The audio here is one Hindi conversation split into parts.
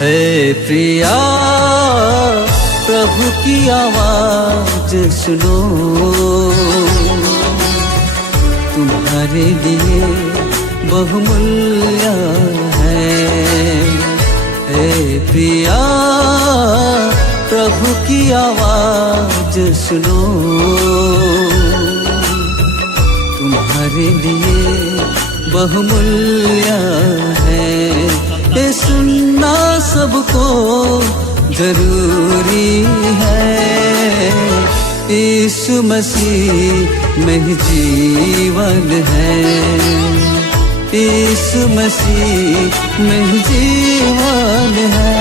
हे प्रिया प्रभु की आवाज सुनो, तुम्हारे लिए बहुमूल्य है। हे प्रिया प्रभु की आवाज सुनो, तुम्हारे लिए बहुमूल्य है। ये सुनना सबको जरूरी है, यीशु मसीह में ही जीवन है, यीशु मसीह में ही जीवन है।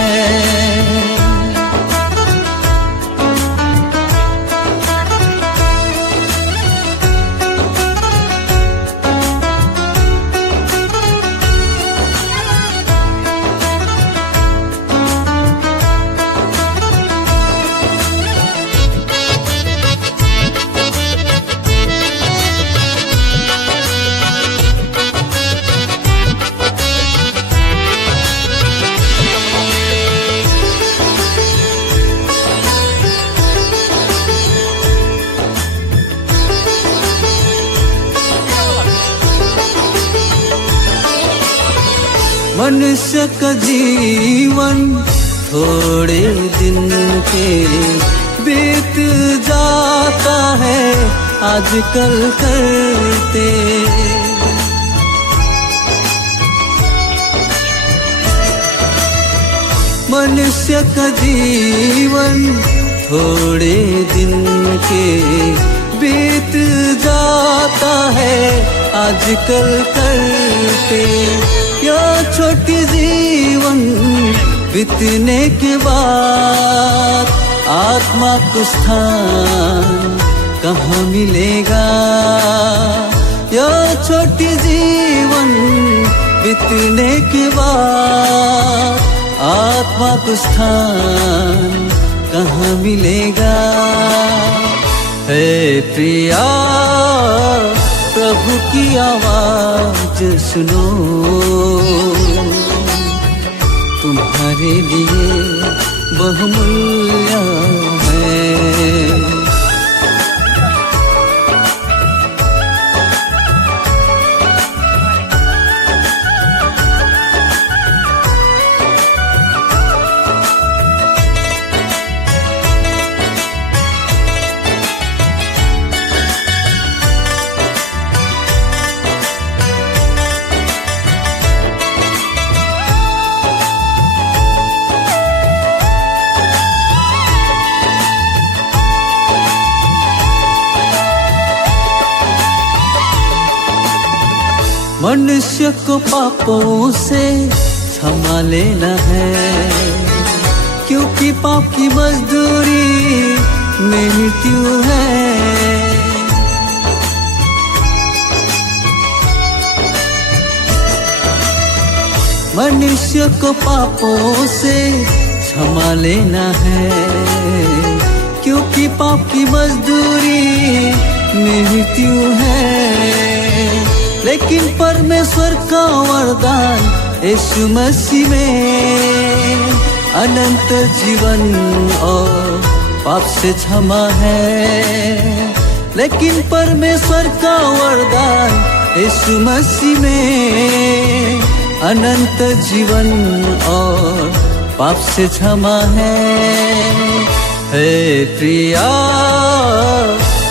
मनुष्य का जीवन थोड़े दिन के बीत जाता है आजकल करते। मनुष्य का जीवन थोड़े दिन के बीत जाता है आजकल करते। यह छोटी जीवन बीतने के बाद आत्मा को स्थान कहाँ मिलेगा। यह छोटी जीवन बीतने के बाद आत्मा को स्थान कहाँ मिलेगा। हे प्रिया प्रभु की आवाज सुनो, तुम्हारे लिए बहुमूल्य है। मनुष्य को पापों से क्षमा लेना है, क्योंकि पाप की मजदूरी मृत्यु है। मनुष्य को पापों से क्षमा लेना है, क्योंकि पाप की मजदूरी मृत्यु है। लेकिन परमेश्वर का वरदान यीशु मसीह में अनंत जीवन और पाप से क्षमा है। लेकिन परमेश्वर का वरदान यीशु मसीह में अनंत जीवन और पाप से क्षमा है। हे प्रिया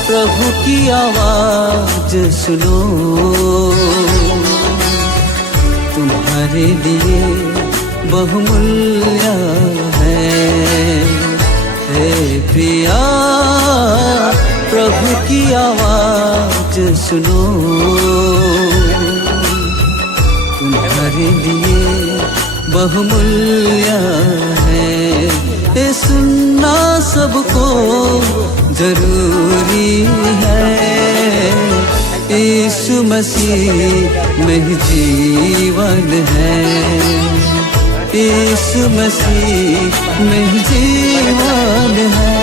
प्रभु की आवाज सुनो, तुम्हारे लिए बहुमूल्य है। हे प्रिया प्रभु की आवाज सुनो, तुम्हारे लिए बहुमूल्य है। ये सुनना सबको जरूरी है, यीशु मसीह में ही जीवन है, यीशु मसीह में ही जीवन है।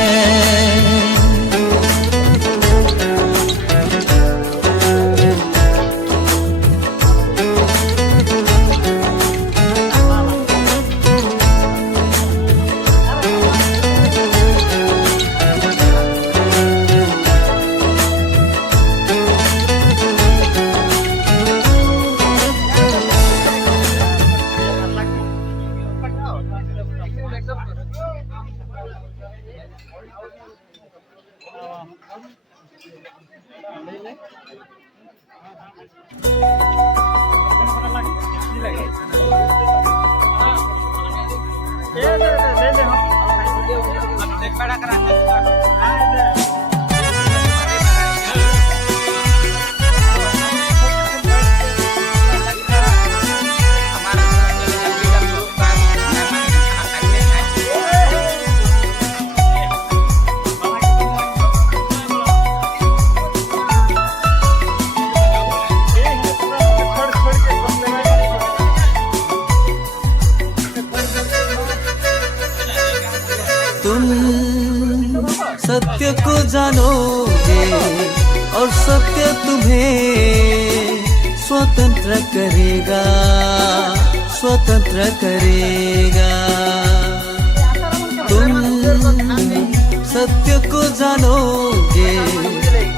तुम सत्य को जानोगे और सत्य तुम्हें स्वतंत्र करेगा, स्वतंत्र करेगा। तुम सत्य को जानोगे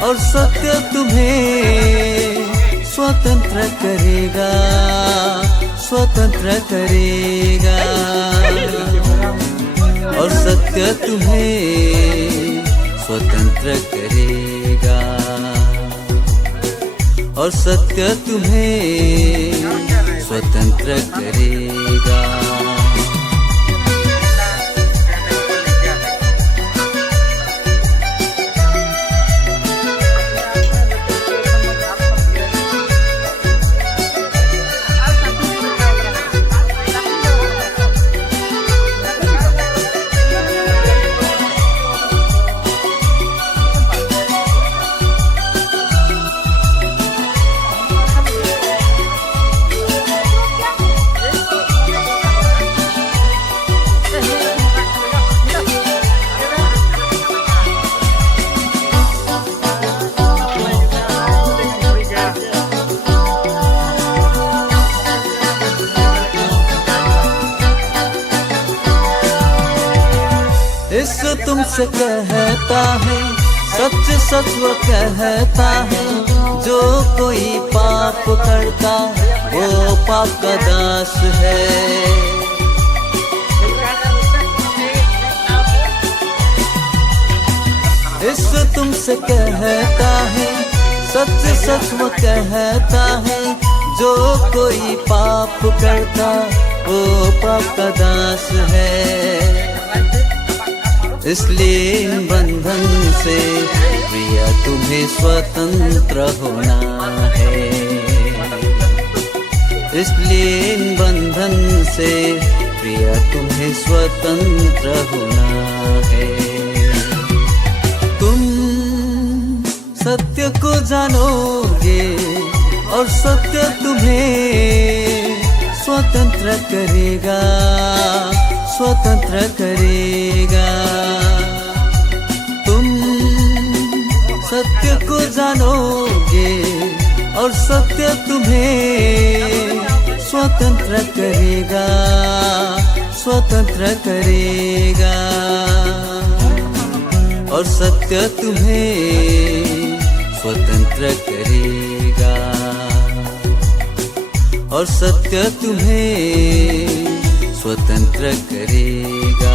और सत्य तुम्हें स्वतंत्र करेगा, स्वतंत्र करेगा। और सत्य तुम्हें स्वतंत्र करेगा, और सत्य तुम्हें स्वतंत्र करेगा। यीशु तुमसे कहता है, सच सच वो कहता है, जो कोई पाप करता वो पाप का दास है। यीशु तुमसे कहता है, सच सच वो कहता है, जो कोई पाप करता वो पाप का दास है। इसलिए बंधन से प्रिय तुम्हें स्वतंत्र होना है। इसलिए बंधन से प्रिय तुम्हें स्वतंत्र होना है। तुम सत्य को जानोगे और सत्य तुम्हें स्वतंत्र करेगा, स्वतंत्र करेगा। तुम सत्य को जानोगे और सत्य तुम्हें स्वतंत्र करेगा, स्वतंत्र करेगा। और सत्य तुम्हें स्वतंत्र करेगा, और सत्य तुम्हें स्वतंत्र करेगा।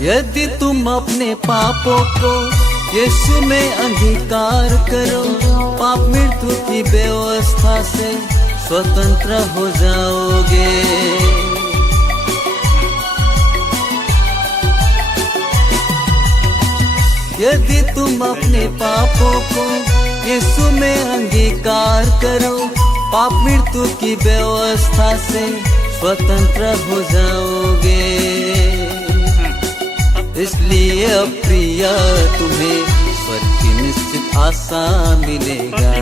यदि तुम अपने पापों को यीशु में अंगीकार करो, पाप मृत्यु की व्यवस्था से स्वतंत्र हो जाओगे। यदि तुम अपने पापों को यीशु में अंगीकार करो, पाप मृत्यु की व्यवस्था से स्वतंत्र हो जाओगे। इसलिए प्रिय तुम्हें स्वर्ग की निश्चित आशा मिलेगा।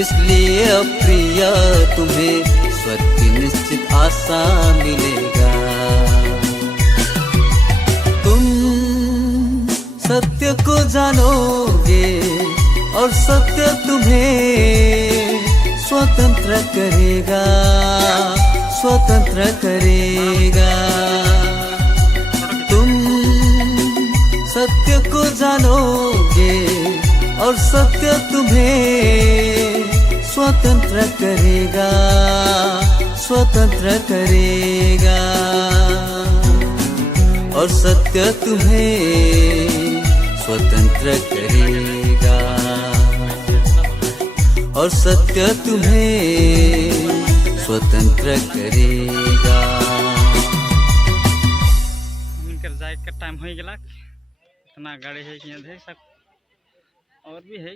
इसलिए प्रिय तुम्हें स्वर्ग की निश्चित आशा मिलेगा। तुम सत्य को जानोगे और सत्य तुम्हें स्वतंत्र करेगा, स्वतंत्र करेगा। तुम जानोगे और सत्य तुम्हें स्वतंत्र करेगा, स्वतंत्र करेगा। और सत्य तुम्हें स्वतंत्र करेगा, और सत्य तुम्हें स्वतंत्र करेगा। जाए का टाइम हो गया, इतना गाड़ी है कि देख सक और भी है।